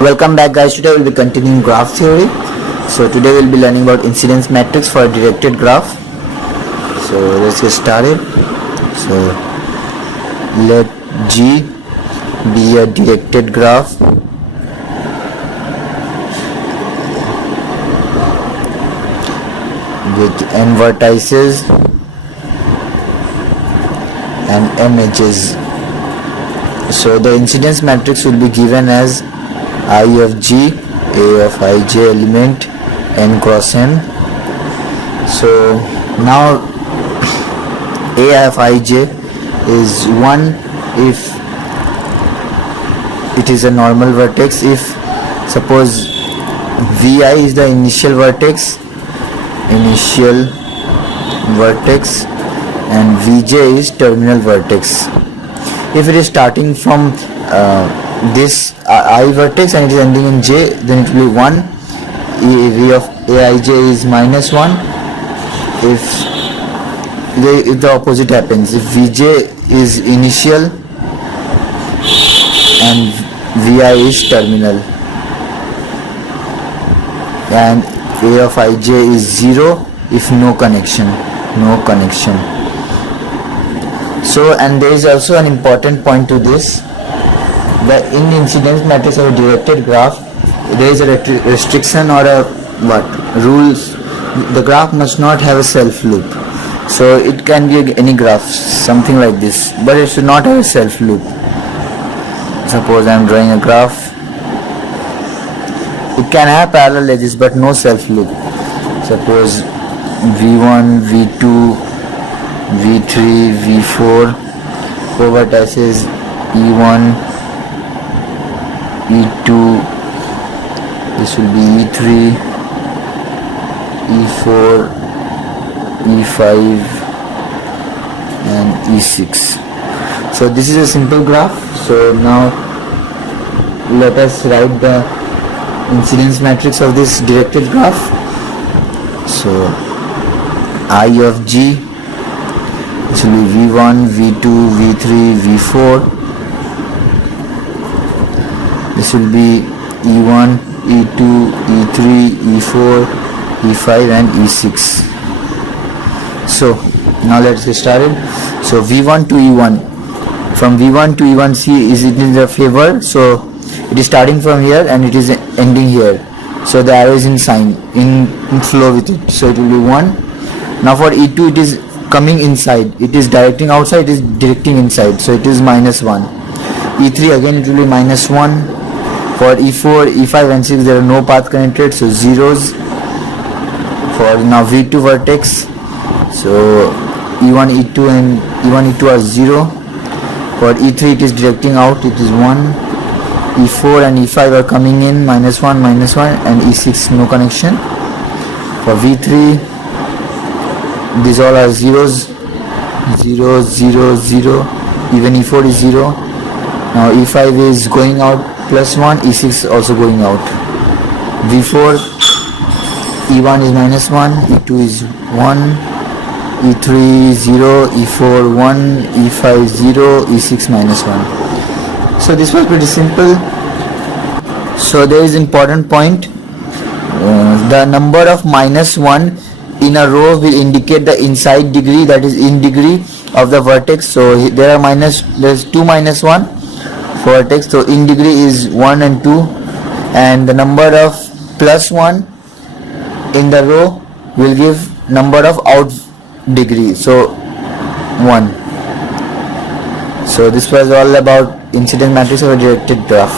Welcome back guys. Today we'll be continuing graph theory. So today we'll be learning about incidence matrix for a directed graph. So let's get started. So let G be a directed graph with n vertices and m edges. So the incidence matrix will be given as I of G, A of ij element, n cross n. So now A of ij is 1 if it is a normal vertex. If suppose Vi is the initial vertex and Vj is terminal vertex. If it is starting from this I vertex and it is ending in j, then it will be 1. V of Aij is minus 1 if the opposite happens. If Vj is initial and Vi is terminal, and A of ij is 0 if no connection. So, and there is also an important point to this, that in incidence matrix of a directed graph there is a restriction or a rules. The graph must not have a self loop. So it can be any graph, something like this, but it should not have a self loop. Suppose I am drawing a graph, it can have parallel edges but no self loop. Suppose V1, V2, V3, V4, 4 vertices, E1, E2, this will be E3, E4, E5 and E6. So this is a simple graph. So now let us write the incidence matrix of this directed graph. So I of G, this will be V1, V2, V3, V4. This will be E1, E2, E3, E4, E5 and E6. So now let's get started. So V1 to E1. From V1 to E1, see is it in the favor. So it is starting from here and it is ending here. So the arrow is in sign, in flow with it. So it will be 1. Now for E2 it is coming inside. It is directing outside, it is directing inside. So it is minus 1. E3 again it will be minus 1. For E4, E5 and 6 there are no path connected, so zeros. For now V2 vertex, so E1, E2 and E1, E2 are 0. For E3 it is directing out, it is 1. E4 and E5 are coming in, minus 1, and E6 no connection. For V3, these all are zeros, 0, 0, 0. Even E4 is 0. Now E5 is going out, plus 1, E6 also going out. V4, E1 is minus 1, E2 is 1, E3 0, E4 1, E5 0, E6 minus 1. So this was pretty simple. So there is important point. The number of minus 1 in a row will indicate the inside degree, that is in degree of the vertex. So there is 2 minus 1 vertex, so in degree is 1 and 2, and the number of plus 1 in the row will give number of out degree, so 1. So this was all about incidence matrix of a directed graph.